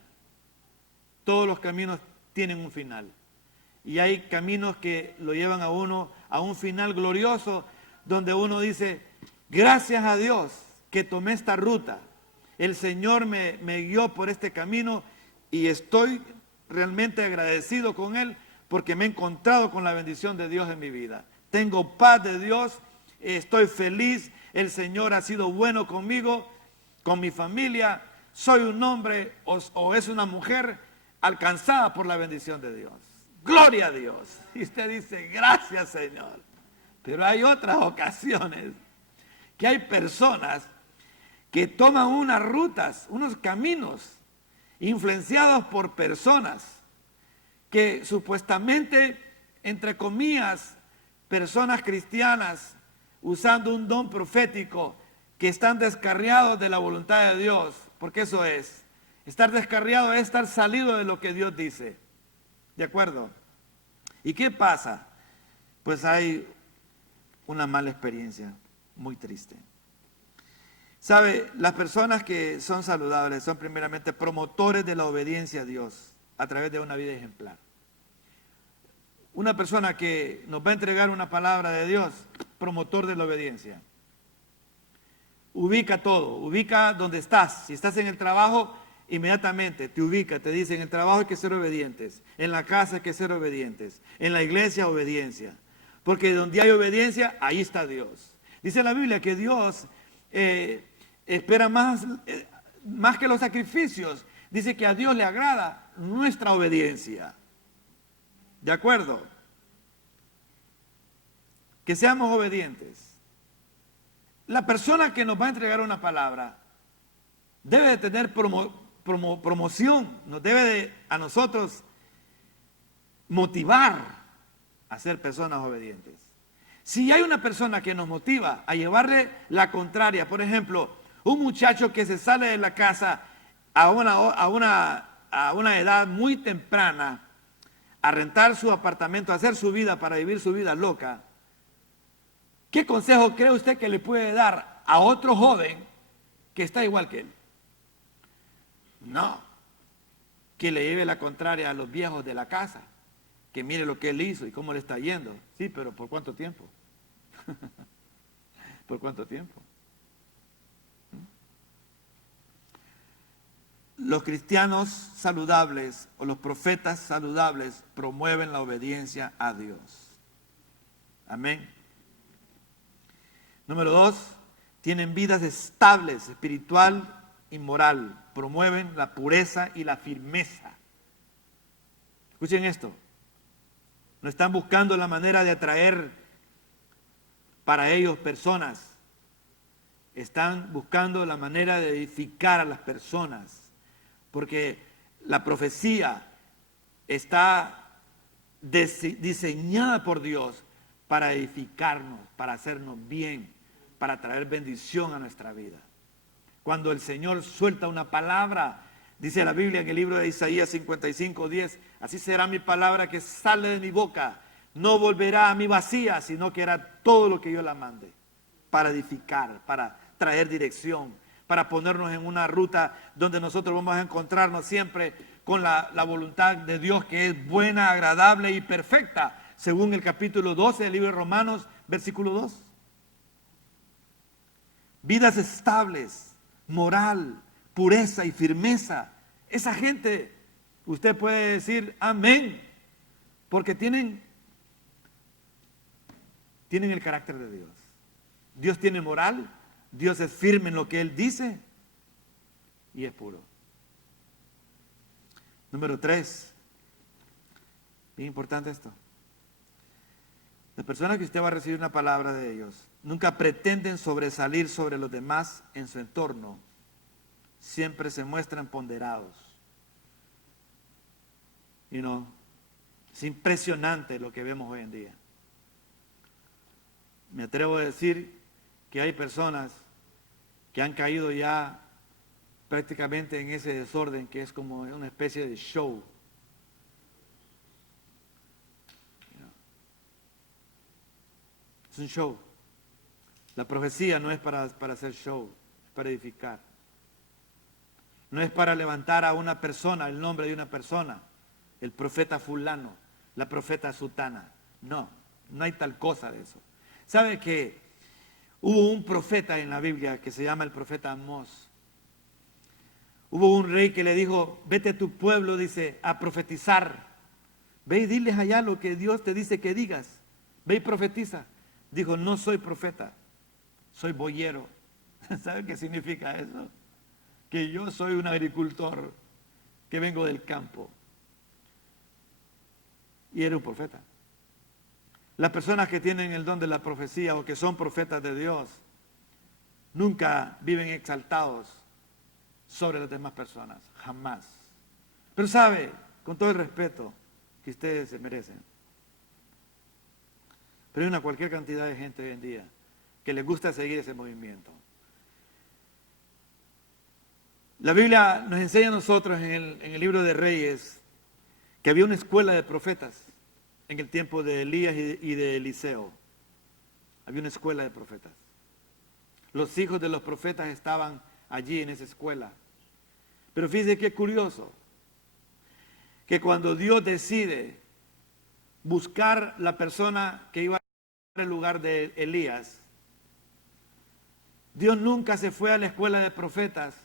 Todos los caminos tienen un final. Y hay caminos que lo llevan a uno a un final glorioso, donde uno dice: gracias a Dios que tomé esta ruta. El Señor me guió por este camino y estoy realmente agradecido con Él porque me he encontrado con la bendición de Dios en mi vida. Tengo paz de Dios, estoy feliz, el Señor ha sido bueno conmigo, con mi familia. Soy un hombre o es una mujer alcanzada por la bendición de Dios. Gloria a Dios. Y usted dice: gracias, Señor. Pero hay otras ocasiones que hay personas que toman unas rutas, unos caminos, influenciados por personas que supuestamente, entre comillas, personas cristianas, usando un don profético, que están descarriados de la voluntad de Dios, porque eso es. Estar descarriado es estar salido de lo que Dios dice. ¿De acuerdo? ¿Y qué pasa? Pues hay una mala experiencia, muy triste. ¿Sabe? Las personas que son saludables son primeramente promotores de la obediencia a Dios a través de una vida ejemplar. Una persona que nos va a entregar una palabra de Dios, promotor de la obediencia. Ubica todo, ubica donde estás. Si estás en el trabajo, inmediatamente te ubica, te dice: en el trabajo hay que ser obedientes, en la casa hay que ser obedientes, en la iglesia obediencia. Porque donde hay obediencia, ahí está Dios. Dice la Biblia que Dios espera más que los sacrificios. Dice que a Dios le agrada nuestra obediencia. ¿De acuerdo? Que seamos obedientes. La persona que nos va a entregar una palabra debe de tener promoción, nos debe a nosotros motivar a ser personas obedientes. Si hay una persona que nos motiva a llevarle la contraria, por ejemplo, un muchacho que se sale de la casa a una edad muy temprana, a rentar su apartamento, a hacer su vida para vivir su vida loca, ¿qué consejo cree usted que le puede dar a otro joven que está igual que él? No, que le lleve la contraria a los viejos de la casa, que mire lo que él hizo y cómo le está yendo. Sí, pero ¿por cuánto tiempo? ¿Por cuánto tiempo? Los cristianos saludables o los profetas saludables promueven la obediencia a Dios. Amén. Número 2, tienen vidas estables, espiritual y moral. Promueven la pureza y la firmeza. Escuchen esto. No están buscando la manera de atraer para ellos personas. Están buscando la manera de edificar a las personas. Porque la profecía está diseñada por Dios para edificarnos, para hacernos bien, para traer bendición a nuestra vida. Cuando el Señor suelta una palabra, dice la Biblia en el libro de Isaías 55:10, así será mi palabra que sale de mi boca, no volverá a mí vacía, sino que hará todo lo que yo la mande, para edificar, para traer dirección, para ponernos en una ruta donde nosotros vamos a encontrarnos siempre con la voluntad de Dios, que es buena, agradable y perfecta, según el capítulo 12 del libro de Romanos, versículo 2. Vidas estables, moral, pureza y firmeza. Esa gente, usted puede decir amén, porque tienen el carácter de Dios. Dios tiene moral, Dios es firme en lo que Él dice y es puro. Número 3, bien importante esto. Las personas que usted va a recibir una palabra de ellos nunca pretenden sobresalir sobre los demás en su entorno. Siempre se muestran ponderados. Es impresionante lo que vemos hoy en día. Me atrevo a decir que hay personas que han caído ya prácticamente en ese desorden que es como una especie de show. Es un show. La profecía no es para hacer show, es para edificar. No es para levantar a una persona, el nombre de una persona, el profeta fulano, la profeta sutana. No, no hay tal cosa de eso. ¿Sabe que hubo un profeta en la Biblia que se llama el profeta Amós? Hubo un rey que le dijo, vete a tu pueblo, dice, a profetizar. Ve y diles allá lo que Dios te dice que digas. Ve y profetiza. Dijo, no soy profeta, soy boyero. ¿Sabe qué significa eso? Que yo soy un agricultor, que vengo del campo. Y era un profeta. Las personas que tienen el don de la profecía o que son profetas de Dios, nunca viven exaltados sobre las demás personas, jamás. Pero sabe, con todo el respeto que ustedes se merecen, pero hay una cualquier cantidad de gente hoy en día que les gusta seguir ese movimiento. La Biblia nos enseña a nosotros en el libro de Reyes que había una escuela de profetas en el tiempo de Elías y de Eliseo. Había una escuela de profetas. Los hijos de los profetas estaban allí en esa escuela. Pero fíjese qué curioso, que cuando Dios decide buscar la persona que iba a el lugar de Elías, Dios nunca se fue a la escuela de profetas,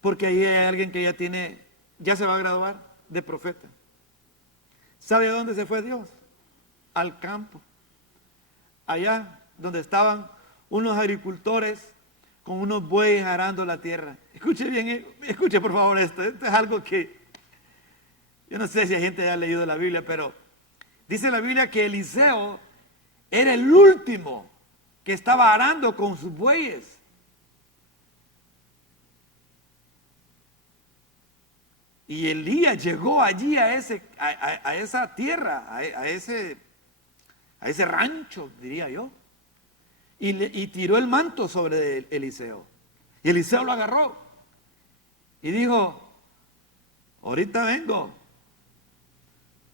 porque ahí hay alguien que ya se va a graduar de profeta. ¿Sabe a dónde se fue Dios? Al campo. Allá donde estaban unos agricultores con unos bueyes arando la tierra. Escuche bien, escuche por favor esto. Esto es algo que yo no sé si hay gente que ha leído la Biblia, pero dice la Biblia que Eliseo era el último que estaba arando con sus bueyes. Y Elías llegó allí a esa tierra, a ese a ese rancho, diría yo, y tiró el manto sobre Eliseo. Y Eliseo lo agarró y dijo, ahorita vengo.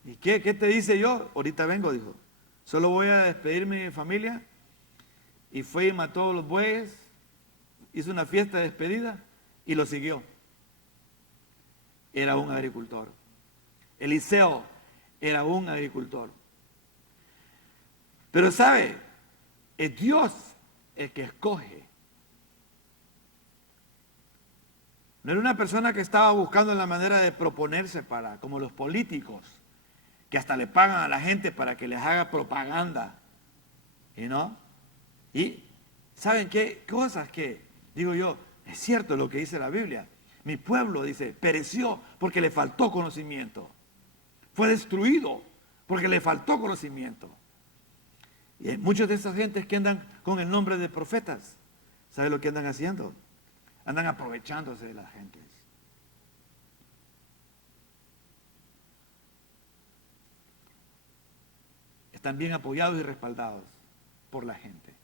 ¿Y qué te dice yo? Ahorita vengo, dijo. Solo voy a despedirme de mi familia. Y fue y mató a los bueyes, hizo una fiesta de despedida y lo siguió. Era un agricultor. Eliseo era un agricultor. Pero sabe, es Dios el que escoge. No era una persona que estaba buscando la manera de proponerse para, como los políticos, que hasta le pagan a la gente para que les haga propaganda. ¿Y no? Y ¿saben qué? Cosas que, digo yo, es cierto lo que dice la Biblia. Mi pueblo, dice, pereció porque le faltó conocimiento. Fue destruido porque le faltó conocimiento. Y hay muchas de esas gentes que andan con el nombre de profetas. ¿Sabe lo que andan haciendo? Andan aprovechándose de las gentes. Están bien apoyados y respaldados por la gente.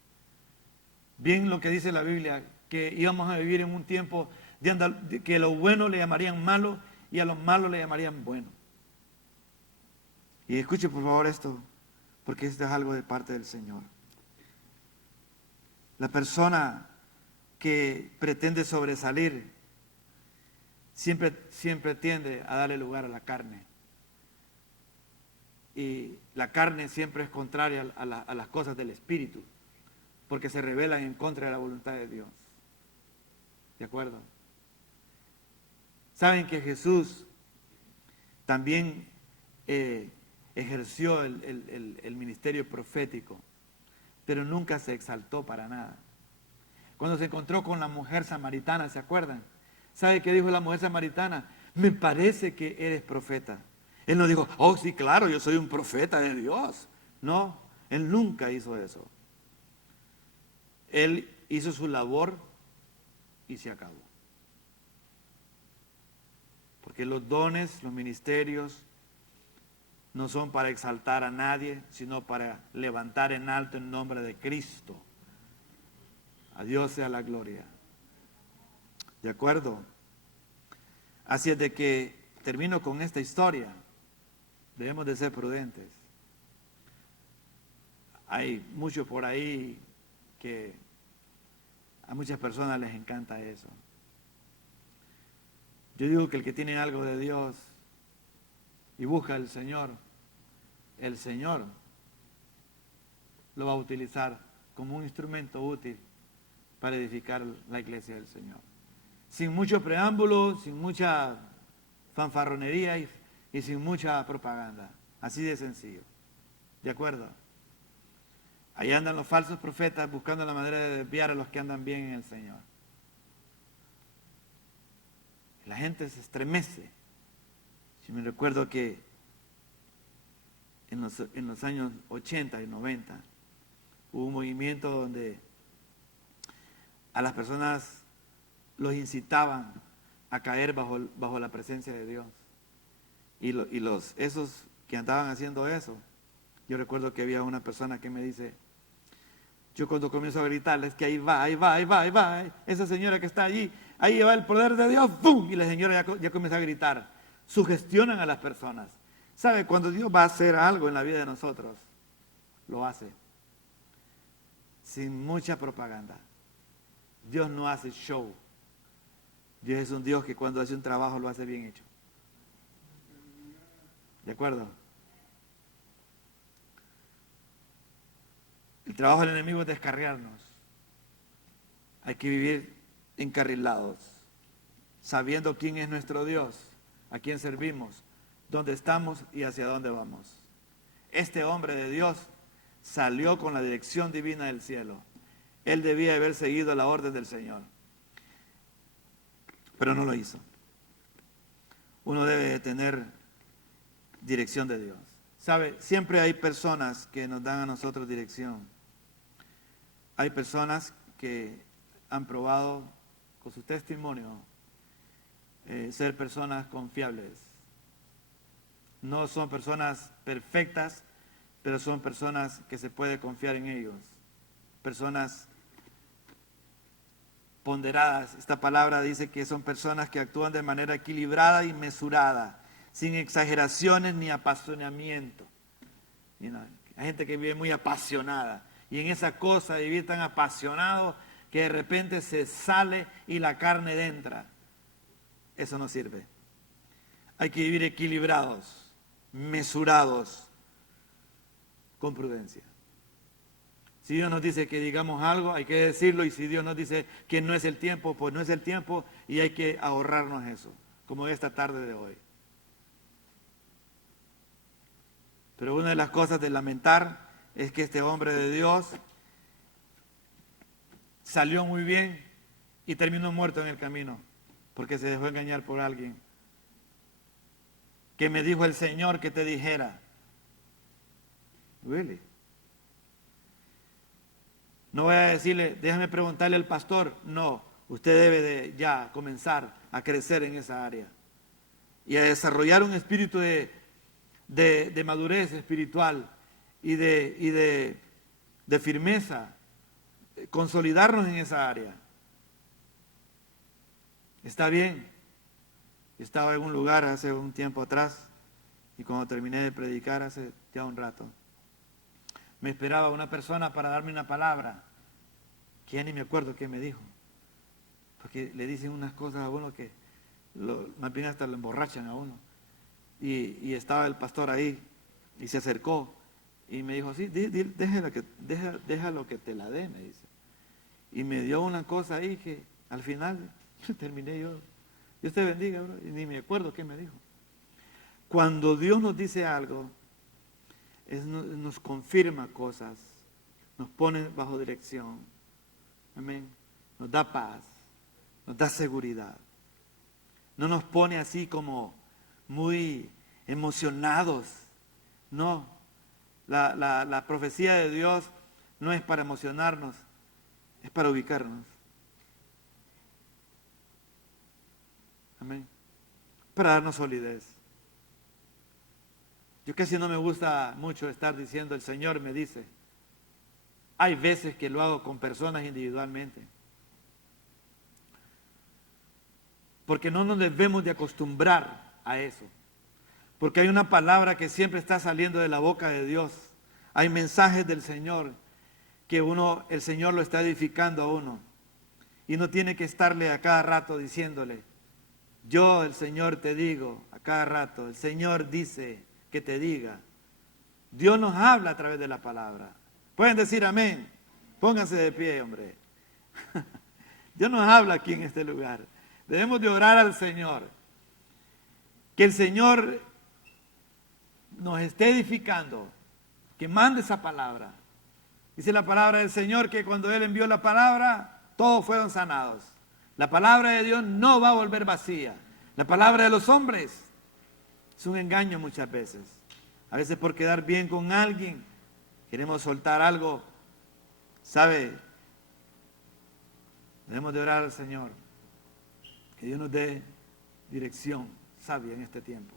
Bien lo que dice la Biblia, que íbamos a vivir en un tiempo de que a lo bueno le llamarían malo y a lo malo le llamarían bueno. Y escuche por favor esto, porque esto es algo de parte del Señor. La persona que pretende sobresalir siempre tiende a darle lugar a la carne. Y la carne siempre es contraria a las cosas del Espíritu, porque se rebelan en contra de la voluntad de Dios. ¿De acuerdo? Saben que Jesús también ejerció el ministerio profético, pero nunca se exaltó para nada. Cuando se encontró con la mujer samaritana, ¿se acuerdan? ¿Sabe qué dijo la mujer samaritana? Me parece que eres profeta. Él no dijo, oh sí, claro, yo soy un profeta de Dios. No, él nunca hizo eso. Él hizo su labor y se acabó. Porque los dones, los ministerios, no son para exaltar a nadie, sino para levantar en alto el nombre de Cristo. A Dios sea la gloria. ¿De acuerdo? Así es de que termino con esta historia. Debemos de ser prudentes. Hay mucho por ahí que a muchas personas les encanta eso. Yo digo que el que tiene algo de Dios y busca al Señor, el Señor lo va a utilizar como un instrumento útil para edificar la iglesia del Señor. Sin mucho preámbulo, sin mucha fanfarronería y sin mucha propaganda. Así de sencillo. ¿De acuerdo? Ahí andan los falsos profetas buscando la manera de desviar a los que andan bien en el Señor. La gente se estremece. Si me recuerdo que en los años 80 y 90 hubo un movimiento donde a las personas los incitaban a caer bajo la presencia de Dios. Y esos que andaban haciendo eso, yo recuerdo que había una persona que me dice, yo cuando comienzo a gritarles que ahí va, esa señora que está allí, ahí va el poder de Dios, ¡pum! Y la señora ya comienza a gritar. Sugestionan a las personas. ¿Sabe? Cuando Dios va a hacer algo en la vida de nosotros, lo hace sin mucha propaganda. Dios no hace show. Dios es un Dios que cuando hace un trabajo lo hace bien hecho. ¿De acuerdo? El trabajo del enemigo es descarriarnos. Hay que vivir encarrilados, sabiendo quién es nuestro Dios, a quién servimos, dónde estamos y hacia dónde vamos. Este hombre de Dios salió con la dirección divina del cielo. Él debía haber seguido la orden del Señor, pero no lo hizo. Uno debe de tener dirección de Dios. ¿Sabe? Siempre hay personas que nos dan a nosotros dirección. Hay personas que han probado con su testimonio ser personas confiables. No son personas perfectas, pero son personas que se puede confiar en ellos. Personas ponderadas. Esta palabra dice que son personas que actúan de manera equilibrada y mesurada, sin exageraciones ni apasionamiento. Hay gente que vive muy apasionada y en esa cosa de vivir tan apasionado que de repente se sale y la carne entra. Eso no sirve. Hay que vivir equilibrados, mesurados, con prudencia. Si Dios nos dice que digamos algo, hay que decirlo, y si Dios nos dice que no es el tiempo, pues no es el tiempo y hay que ahorrarnos eso, como esta tarde de hoy. Pero una de las cosas de lamentar es que este hombre de Dios salió muy bien y terminó muerto en el camino, porque se dejó engañar por alguien. Que me dijo el Señor que te dijera. Really? No voy a decirle, déjame preguntarle al pastor. No, usted debe de ya comenzar a crecer en esa área y a desarrollar un espíritu de madurez espiritual y de firmeza, consolidarnos en esa área. Está bien. Estaba en un lugar hace un tiempo atrás y cuando terminé de predicar hace ya un rato, me esperaba una persona para darme una palabra que ya ni me acuerdo qué me dijo, porque le dicen unas cosas a uno que más bien hasta lo emborrachan a uno. Y estaba el pastor ahí y se acercó y me dijo, sí, déjalo que te la dé, me dice. Y me dio una cosa ahí que al final terminé yo. Dios te bendiga, bro. Y ni me acuerdo qué me dijo. Cuando Dios nos dice algo, nos confirma cosas, nos pone bajo dirección. Amén. Nos da paz, nos da seguridad. No nos pone así como muy emocionados. No. La profecía de Dios no es para emocionarnos, es para ubicarnos. Amén. Para darnos solidez. Yo casi no me gusta mucho estar diciendo el Señor me dice. Hay veces que lo hago con personas individualmente. Porque no nos debemos de acostumbrar a eso. Porque hay una palabra que siempre está saliendo de la boca de Dios. Hay mensajes del Señor que el Señor lo está edificando a uno. Y no tiene que estarle a cada rato diciéndole, yo, el Señor, te digo a cada rato, el Señor dice que te diga. Dios nos habla a través de la palabra. Pueden decir amén. Pónganse de pie, hombre. Dios nos habla aquí en este lugar. Debemos de orar al Señor. Que el Señor nos esté edificando. Que mande esa palabra. Dice la palabra del Señor que cuando Él envió la palabra, todos fueron sanados. La palabra de Dios no va a volver vacía. La palabra de los hombres es un engaño muchas veces. A veces por quedar bien con alguien, queremos soltar algo. ¿Sabe? Debemos de orar al Señor. Que Dios nos dé dirección sabia en este tiempo.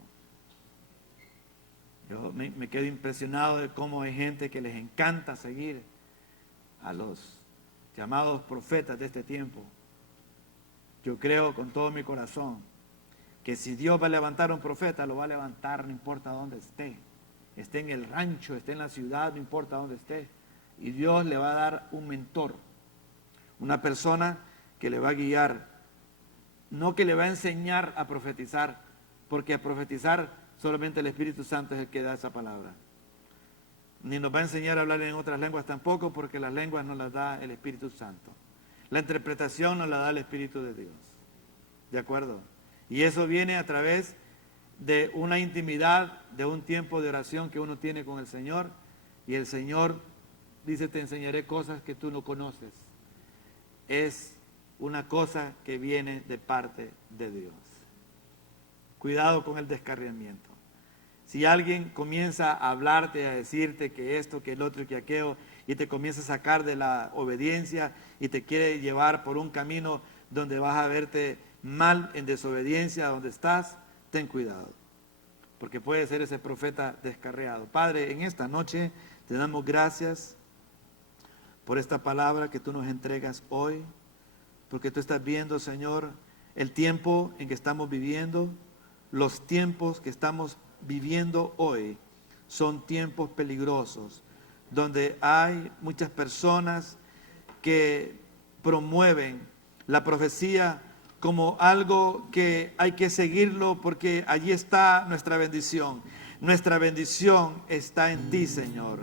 Yo me quedo impresionado de cómo hay gente que les encanta seguir a los llamados profetas de este tiempo. Yo creo con todo mi corazón que si Dios va a levantar un profeta, lo va a levantar no importa dónde esté. Esté en el rancho, esté en la ciudad, no importa dónde esté. Y Dios le va a dar un mentor, una persona que le va a guiar, no que le va a enseñar a profetizar, porque a profetizar solamente el Espíritu Santo es el que da esa palabra. Ni nos va a enseñar a hablar en otras lenguas tampoco, porque las lenguas nos las da el Espíritu Santo. La interpretación nos la da el Espíritu de Dios. ¿De acuerdo? Y eso viene a través de una intimidad, de un tiempo de oración que uno tiene con el Señor. Y el Señor dice, te enseñaré cosas que tú no conoces. Es una cosa que viene de parte de Dios. Cuidado con el descarriamiento. Si alguien comienza a hablarte, a decirte que esto, que el otro, que aquello, y te comienza a sacar de la obediencia y te quiere llevar por un camino donde vas a verte mal en desobediencia, donde estás, ten cuidado. porque puede ser ese profeta descarriado. Padre, en esta noche te damos gracias por esta palabra que tú nos entregas hoy, porque tú estás viendo, Señor, el tiempo en que estamos viviendo. Los tiempos que estamos viviendo hoy son tiempos peligrosos, donde hay muchas personas que promueven la profecía como algo que hay que seguirlo porque allí está nuestra bendición. Nuestra bendición está en ti, Señor.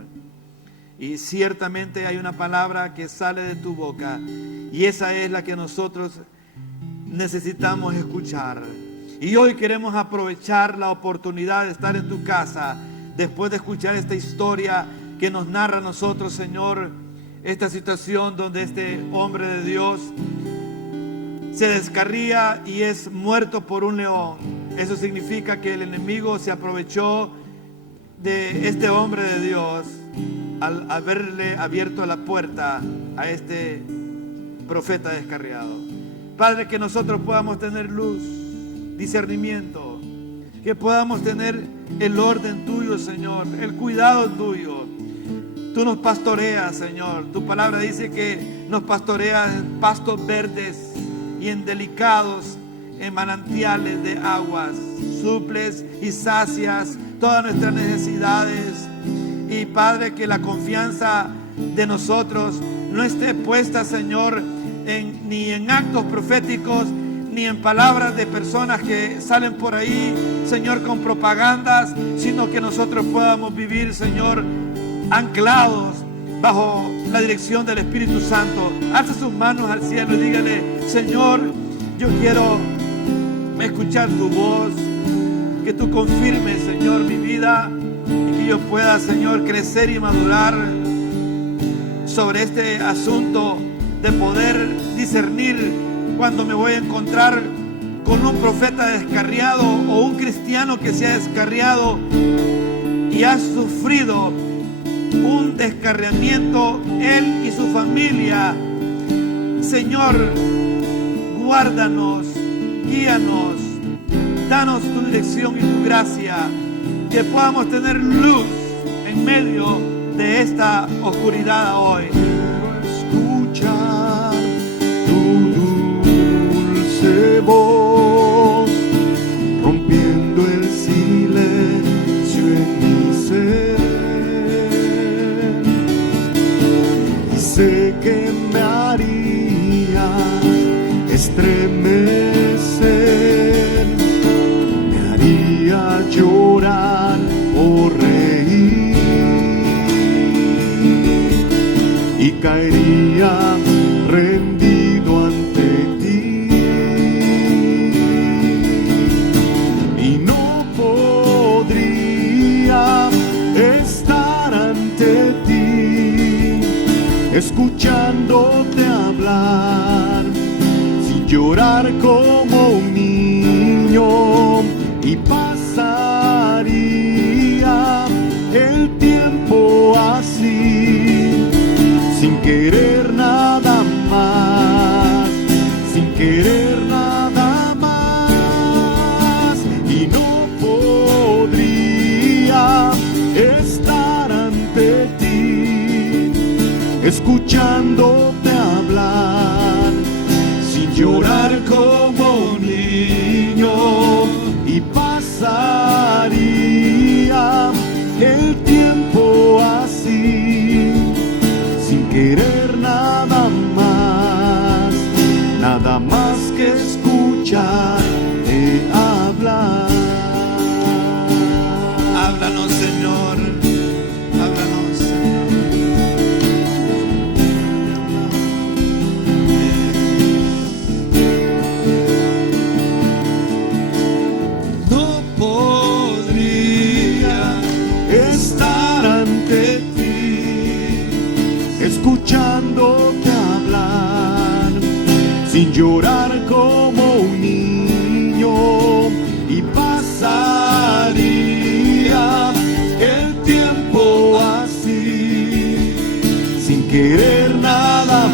Y ciertamente hay una palabra que sale de tu boca y esa es la que nosotros necesitamos escuchar. Y hoy queremos aprovechar la oportunidad de estar en tu casa después de escuchar esta historia que nos narra a nosotros, Señor, esta situación donde este hombre de Dios se descarría y es muerto por un león. Eso significa que el enemigo se aprovechó de este hombre de Dios al haberle abierto la puerta a este profeta descarriado. Padre, que nosotros podamos tener luz, discernimiento, que podamos tener el orden tuyo, Señor, el cuidado tuyo. Tú nos pastoreas, Señor. Tu palabra dice que nos pastoreas en pastos verdes y en delicados, en manantiales de aguas. Suples y sacias todas nuestras necesidades. Y Padre, que la confianza de nosotros no esté puesta, Señor, ni en actos proféticos, ni en palabras de personas que salen por ahí, Señor, con propagandas, sino que nosotros podamos vivir, Señor, anclados bajo la dirección del Espíritu Santo. Alza sus manos al cielo y dígale: Señor, yo quiero escuchar tu voz, que tú confirmes, Señor, mi vida y que yo pueda, Señor, crecer y madurar sobre este asunto de poder discernir cuando me voy a encontrar con un profeta descarriado o un cristiano que se ha descarriado y ha sufrido un descarriamiento él y su familia. Señor, guárdanos, guíanos, danos tu dirección y tu gracia, que podamos tener luz en medio de esta oscuridad hoy. Escuchar tu dulce voz, rompiendo el silencio en mi ser. Y sé que me haría estremecer, me haría llorar o reír, y caería rendido ante ti, y no podría estar ante ti escuchándote hablar, sin llorar como un niño, y pasaría el tiempo así, sin querer nada más, sin querer nada más, y no podría estar ante ti escuchándote hablar, sin llorar como un niño, y pasaría el tiempo así, sin querer nada más que escucharte hablar. Háblanos, Señor. Háblanos, Señor. No podría Estar ante ti escuchándote hablar, sin llorar como un niño, y pasaría el tiempo así, sin querer nada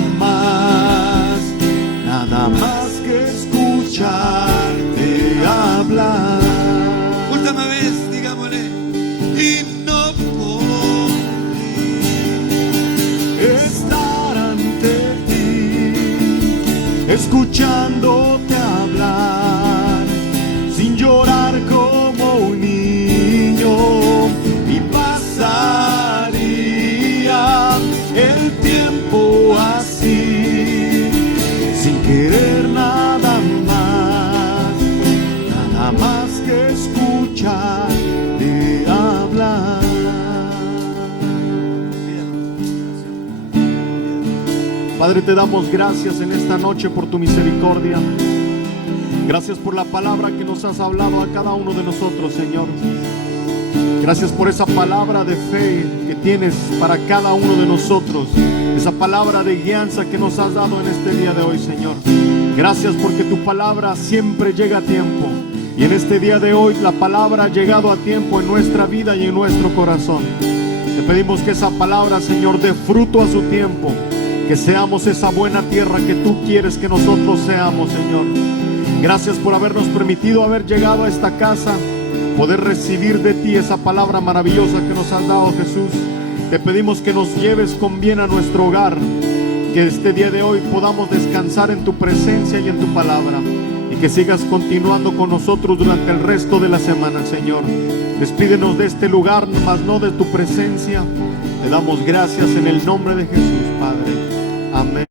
más que escucharte hablar. última vez, diga estar ante ti, escuchándote hablar, sin llorar como un niño, y pasaría el tiempo así, sin querer nada más que escucharte hablar. Padre, te damos gracias en esta noche por tu misericordia. Gracias por la palabra que nos has hablado a cada uno de nosotros, Señor. Gracias por esa palabra de fe que tienes para cada uno de nosotros. Esa palabra de guianza que nos has dado en este día de hoy, Señor. Gracias porque tu palabra siempre llega a tiempo. Y en este día de hoy la palabra ha llegado a tiempo en nuestra vida y en nuestro corazón. Te pedimos que esa palabra, Señor, dé fruto a su tiempo. Que seamos esa buena tierra que tú quieres que nosotros seamos, Señor. Gracias por habernos permitido haber llegado a esta casa, poder recibir de ti esa palabra maravillosa que nos has dado, Jesús. Te pedimos que nos lleves con bien a nuestro hogar, que este día de hoy podamos descansar en tu presencia y en tu palabra, y que sigas continuando con nosotros durante el resto de la semana, Señor. Despídenos de este lugar, mas no de tu presencia. Te damos gracias en el nombre de Jesús, Padre. Amén.